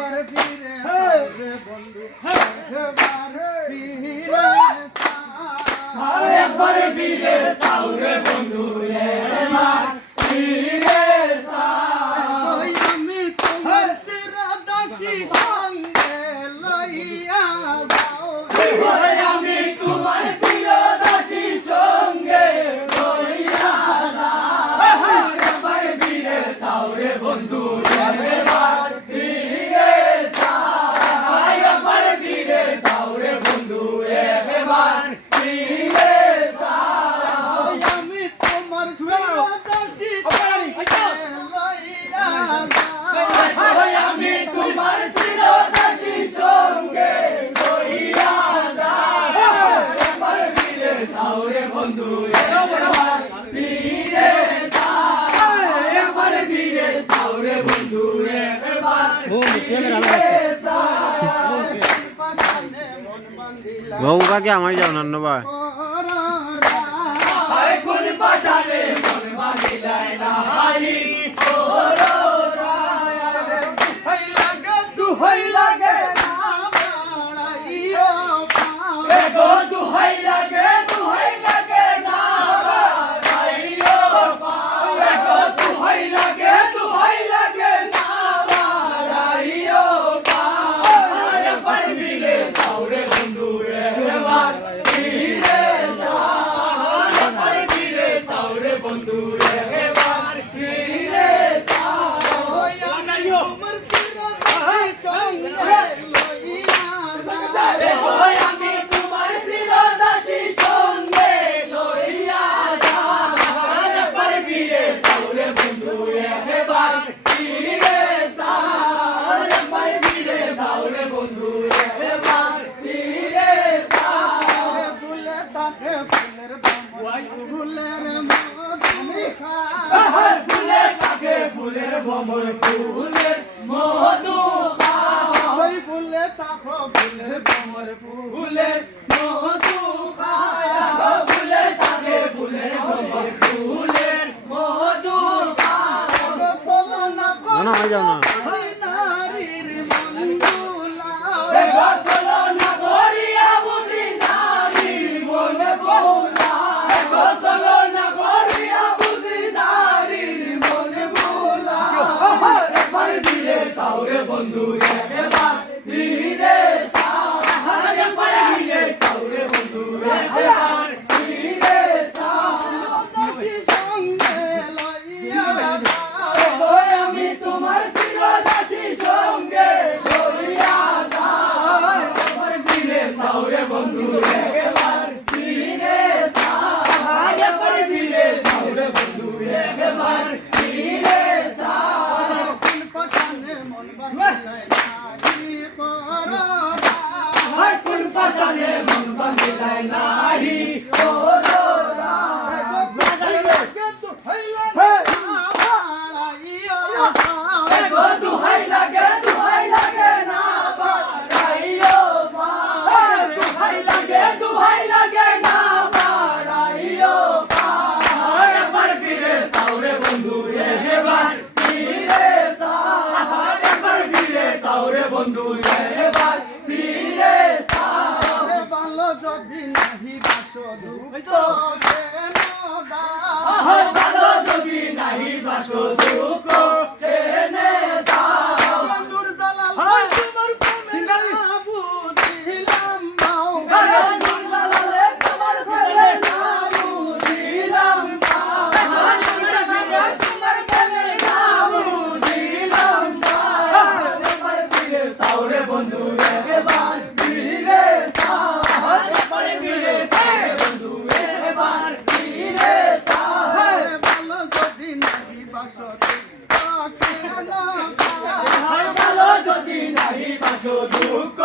একবার ফিরে সাউরে বন্ধু একবার ফিরে সাউরে বন্ধু একবার ফিরে আমি তোমার চিরদাসী সঙ্গে লইয়া যাও আমি তোমার চিরদাসী সঙ্গে লইয়া যাও একবার ফিরে সাউরে বন্ধু একবার ফিরে একবার ফিরে সাউরে বন্ধু একবার ফিরে আমি তোমার চিরদাসী আমি তোমার চিরদাসী সঙ্গে লইয়া যাও একবার ফিরে সাউরে বন্ধু একবার ফিরে একবার ফিরে সাউরে বন্ধু একবার বাবু কাকে আমায় যাও নান্নবা কোন পাশানে মন বাঁধিলাই না হারি দুহাই লাগে না বাড়াইও গো দুহাই লাগে না বাড়াইও গো দুহাই লাগে না বাড়াইও একবার ফিরে সাউরে বন্ধু একবার ফিরে একবার ফিরে সাউরে বন্ধু একবার ফিরে আমি তোমার চিরদাসী সঙ্গে লইয়া যাও একবার ফিরে সাউরে বন্ধু একবার ফিরে একবার ফিরে সাউরে বন্ধু একবার ফিরে ফুলে থাকে ফুলের ফুলের ফুলে থাকে ফুলের ভ্রমর ফুলের মধু ওই ফুলে তাকো ফুলের ভ্রমর ফুলের মধু ফুলে থাকে ফুলের ভ্রমর ফুলের মধু চলো না না যাও না নারীর মন্দুলা চলো না করিয়া বুঝি নারীর মন বোলা চলো না করিয়া বুঝি নারীর মন বোলা একবার ফিরে সাউরে বন্ধু একবার ফিরে একবার ফিরে সাউরে বন্ধু একবার ফিরে চিরদাসী সঙ্গে লইয়া যাও আমি তোমার চিরদাসী সঙ্গে লইয়া যাও একবার ফিরে সাউরে বন্ধু একবার ফিরে একবার ফিরে সাউরে বন্ধু একবার ফিরে কোন পাশানে মন বাঁধিলাই নাহি দুহাই লাগে না বাড়াইও দুহাই লাগে না বাড়াইও একবার ফিরে সাউরে বন্ধু একবার ফিরে একবার ফিরে সাউরে বন্ধু একবার ফিরে ভালো যদি নাহি বাসো দুঃখ ভালো যদি নাহি বাসো দুঃখ কেনে দাও বন্ধুর জালাল তোমার প্রেমে না বুঝিলাম নাও বন্ধুর জালালে তোমার প্রেমে না বুঝিলাম নাও তোমার প্রেমে না বুঝিলাম নাও একবার ফিরে সাউরে বন্ধু একবার ফিরে একবার ফিরে সাউরে বন্ধু একবার ফিরে ভালো যদি নাহি বাসো ভালো যদি নাহি বাসো দুঃখ